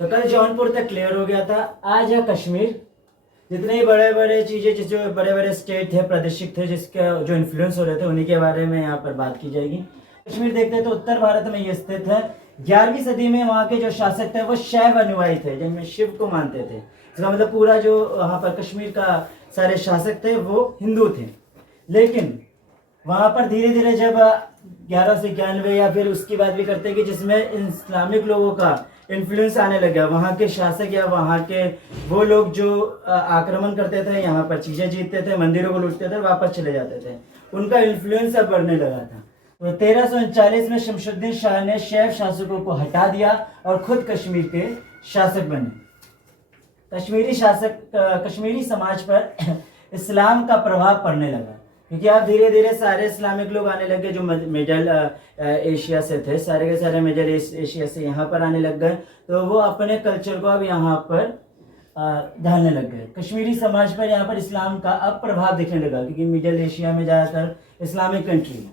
तो कल जौनपुर तक क्लियर हो गया था। आज है कश्मीर। जितने ही बड़े बड़े चीज़ें जो बड़े बड़े स्टेट थे, प्रादेशिक थे, जिसका जो इन्फ्लुएंस हो रहे थे, उन्हीं के बारे में यहाँ पर बात की जाएगी। कश्मीर देखते हैं तो उत्तर भारत में ये स्थित है। 11वीं सदी में वहाँ के जो शासक थे वो शैव अनुयायी थे, जिनमें शिव को मानते थे। इसका मतलब पूरा जो वहाँ पर कश्मीर का सारे शासक थे वो हिंदू थे। लेकिन वहाँ पर धीरे धीरे जब 1191 या फिर उसकी बात भी करते हैं कि जिसमें इस्लामिक लोगों का इन्फ्लुएंस आने लगा, वहाँ के शासक या वहाँ के वो लोग जो आक्रमण करते थे, यहाँ पर चीज़ें जीतते थे, मंदिरों को लूटते थे, वापस चले जाते थे, उनका इन्फ्लुएंस अब बढ़ने लगा था। तो 1339 में शमशुद्दीन शाह ने शैव शासकों को हटा दिया और खुद कश्मीर के शासक बने। कश्मीरी समाज पर इस्लाम का प्रभाव पड़ने लगा, क्योंकि अब धीरे धीरे सारे इस्लामिक लोग आने लगे जो मिडल एशिया से थे, सारे के सारे मिडल एशिया से यहाँ पर आने लग गए। तो वो अपने कल्चर को अब यहाँ पर ढालने लग गए। कश्मीरी समाज पर यहाँ पर इस्लाम का अब प्रभाव दिखने लगा, क्योंकि मिडल एशिया में ज़्यादातर इस्लामिक कंट्री है।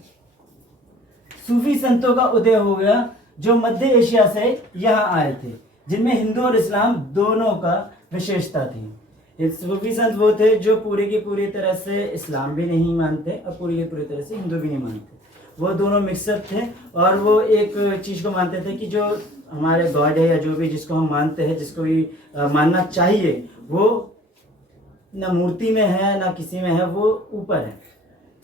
सूफी संतों का उदय हो गया जो मध्य एशिया से यहाँ आए थे, जिनमें हिंदू और इस्लाम दोनों का विशेषता थी। सूफी संत वो थे जो पूरी की पूरी तरह से इस्लाम भी नहीं मानते और पूरी की पूरी तरह से हिंदू भी नहीं मानते, वो दोनों मिक्सअप थे। और वो एक चीज़ को मानते थे कि जो हमारे गॉड है या जो भी जिसको हम मानते हैं, जिसको भी मानना चाहिए, वो ना मूर्ति में है ना किसी में है, वो ऊपर है,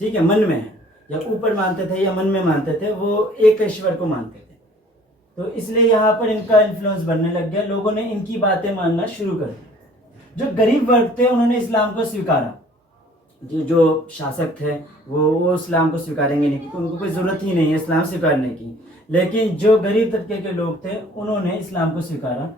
ठीक है, मन में है। या ऊपर मानते थे या मन में मानते थे, वो एक ईश्वर को मानते थे। तो इसलिए यहाँ पर इनका इन्फ्लुएंस बनने लग गया, लोगों ने इनकी बातें मानना शुरू कर दी। जो गरीब वर्ग थे उन्होंने इस्लाम को स्वीकारा, जो शासक थे वो इस्लाम को स्वीकारेंगे नहीं, क्योंकि उनको कोई ज़रूरत ही नहीं है इस्लाम स्वीकारने की। लेकिन जो गरीब तबके के लोग थे उन्होंने इस्लाम को स्वीकारा।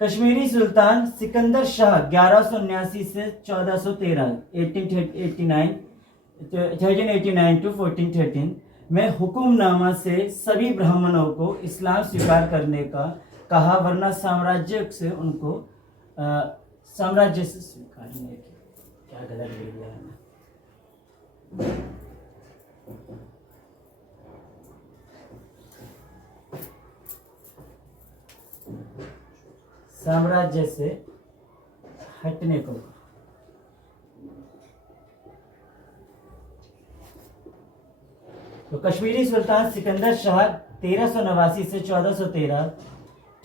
कश्मीरी सुल्तान सिकंदर शाह 1179 से 1413 1389 टू 1413 में हुक्मनामा से सभी ब्राह्मणों को इस्लाम स्वीकार करने का कहा, वरना साम्राज्य से स्वीकारने की क्या गलत बोल दिया है। साम्राज्य से हटने को। तो कश्मीरी सुल्तान सिकंदर शाह 1389 से 1413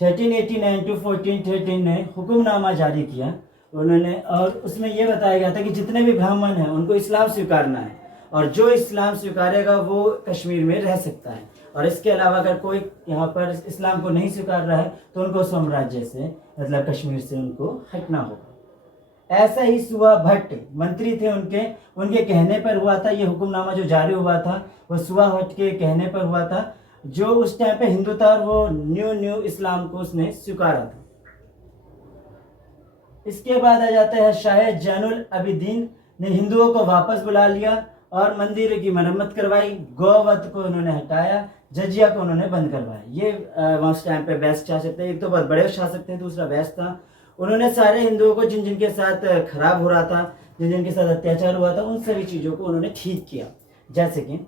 1389 टू 1413 ने हुक्मनामा जारी किया उन्होंने, और उसमें यह बताया गया था कि जितने भी ब्राह्मण हैं उनको इस्लाम स्वीकारना है, और जो इस्लाम स्वीकारेगा वो कश्मीर में रह सकता है। और इसके अलावा अगर कोई यहाँ पर इस्लाम को नहीं स्वीकार रहा है तो उनको साम्राज्य से, मतलब कश्मीर से, उनको हटना होगा। ऐसा ही सुवा भट्ट मंत्री थे, उनके कहने पर हुआ था ये हुक्मनामा जो जारी हुआ था, वो सुवा भट्ट के कहने पर हुआ था, जो उस टाइम पे हिंदू था और वो न्यू इस्लाम को उसने स्वीकारा था। इसके बाद आ जाता है शाह जैनुल अबिदीन ने हिंदुओं को वापस बुला लिया और मंदिर की मरम्मत करवाई, गौवध को उन्होंने हटाया, जजिया को उन्होंने बंद करवाया। ये उस टाइम पे बेस्ट शासक थे, एक तो बहुत बड़े शासक थे, दूसरा बेस्ट था। उन्होंने सारे हिंदुओं को जिन जिनके साथ खराब हो रहा था, जिन जिनके साथ अत्याचार हुआ था, उन सभी चीज़ों को उन्होंने ठीक किया। जैसे कि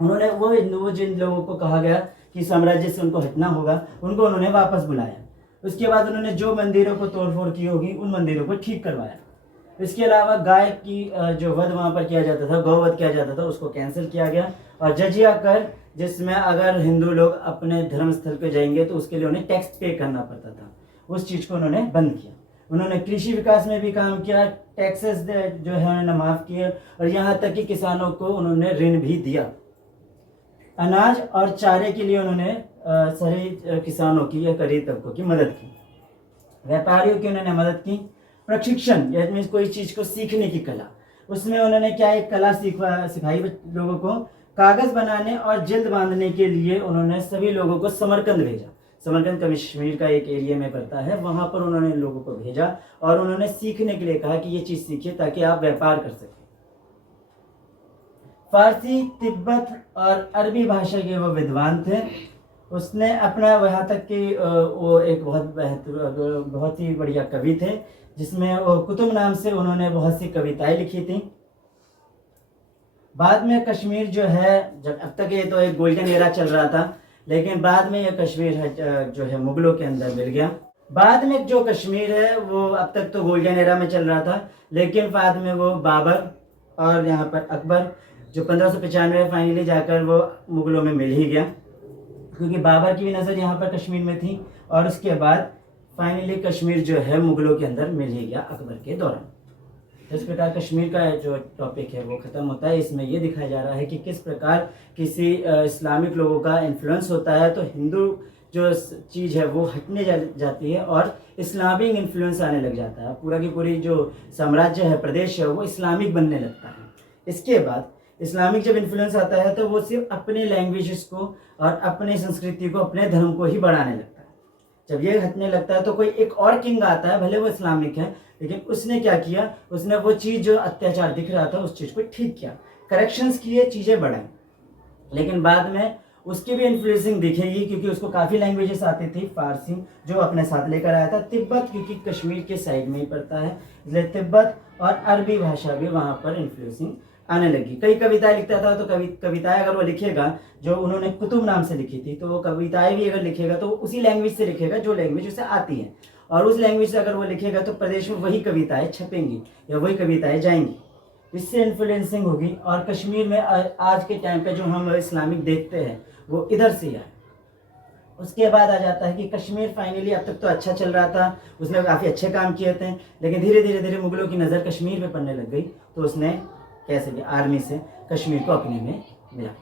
उन्होंने वो जिन लोगों को कहा गया कि साम्राज्य से उनको हटना होगा, उनको उन्होंने वापस बुलाया। उसके बाद उन्होंने जो मंदिरों को तोड़फोड़ की होगी उन मंदिरों को ठीक करवाया। इसके अलावा गाय की जो वध वहाँ पर किया जाता था, गौवध किया जाता था, उसको कैंसिल किया गया। और जजिया कर, जिसमें अगर हिंदू लोग अपने धर्म स्थल पे जाएंगे तो उसके लिए उन्हें टैक्स पे करना पड़ता था, उस चीज़ को उन्होंने बंद किया। उन्होंने कृषि विकास में भी काम किया, टैक्सेस जो है उन्होंने माफ़ किए, और यहाँ तक कि किसानों को उन्होंने ऋण भी दिया। अनाज और चारे के लिए उन्होंने सारे किसानों की या गरीब तबकों की मदद की। व्यापारियों की उन्होंने मदद की। प्रशिक्षण, यानी कोई चीज़ को सीखने की कला, उसमें उन्होंने क्या एक कला सिखाई लोगों को। कागज़ बनाने और जल्द बांधने के लिए उन्होंने सभी लोगों को समरकंद भेजा। समरकंद कश्मीर का एक एरिया में पड़ता है, वहाँ पर उन्होंने लोगों को भेजा और उन्होंने सीखने के लिए कहा कि ये चीज़ सीखिए ताकि आप व्यापार कर सकें। फारसी, तिब्बत और अरबी भाषा के वो विद्वान थे। उसने अपना वहाँ तक कि वो एक बहुत ही बढ़िया कवि थे, जिसमें वो कुतुब नाम से उन्होंने बहुत सी कविताएं लिखी थी। बाद में कश्मीर जो है, जब अब तक ये तो एक गोल्डन एरा चल रहा था, लेकिन बाद में ये कश्मीर जो है मुगलों के अंदर मिल गया। बाद में जो कश्मीर है वो अब तक तो गोल्डन एरा में चल रहा था, लेकिन बाद में वो बाबर और यहाँ पर अकबर जो 1595 फाइनली जाकर वो मुगलों में मिल ही गया, क्योंकि बाबर की भी नज़र यहाँ पर कश्मीर में थी, और उसके बाद फाइनली कश्मीर जो है मुगलों के अंदर मिल ही गया अकबर के दौरान। तो इस प्रकार कश्मीर का जो टॉपिक है वो ख़त्म होता है। इसमें ये दिखाया जा रहा है कि किस प्रकार किसी इस्लामिक लोगों का इन्फ्लुएंस होता है तो हिंदू जो चीज़ है वो हटने जाती है और इस्लामिक इन्फ्लुएंस आने लग जाता है। पूरा की पूरी जो साम्राज्य है, प्रदेश है, वो इस्लामिक बनने लगता है। इसके बाद इस्लामिक जब इन्फ्लुएंस आता है तो वो सिर्फ अपने लैंग्वेजेस को और अपने संस्कृति को, अपने धर्म को ही बढ़ाने लगता है। जब ये हटने लगता है तो कोई एक और किंग आता है, भले वो इस्लामिक है, लेकिन उसने क्या किया, उसने वो चीज़ जो अत्याचार दिख रहा था उस चीज़ को ठीक किया, करेक्शंस किए, चीज़ें बढ़ाई। लेकिन बाद में उसकी भी इन्फ्लुएंसिंग दिखेगी, क्योंकि उसको काफ़ी लैंग्वेजेस आती थी। फारसी जो अपने साथ लेकर आया था, तिब्बत क्योंकि कश्मीर के साइड में ही पड़ता है, इसलिए तिब्बत और अरबी भाषा भी वहाँ पर इन्फ्लुएंसिंग आने लगी। कई कविताएं लिखता था, तो कविताएं अगर वो लिखेगा जो उन्होंने कुतुब नाम से लिखी थी, तो वो कविताएं भी अगर लिखेगा तो उसी लैंग्वेज से लिखेगा जो लैंग्वेज उसे आती है, और उस लैंग्वेज से अगर वो लिखेगा तो प्रदेश में वही कविताएं छपेंगी या वही कविताएं जाएंगी। इससे इन्फ्लुएंसिंग होगी, और कश्मीर में आज के टाइम पे जो हम इस्लामिक देखते हैं वो इधर से आए। उसके बाद आ जाता है कि कश्मीर फाइनली अब तक तो अच्छा चल रहा था, उसने काफ़ी अच्छे काम किए थे, लेकिन धीरे धीरे मुगलों की नज़र कश्मीर पे पड़ने लग गई, तो उसने कैसे भी आर्मी से कश्मीर को अपने में लिया।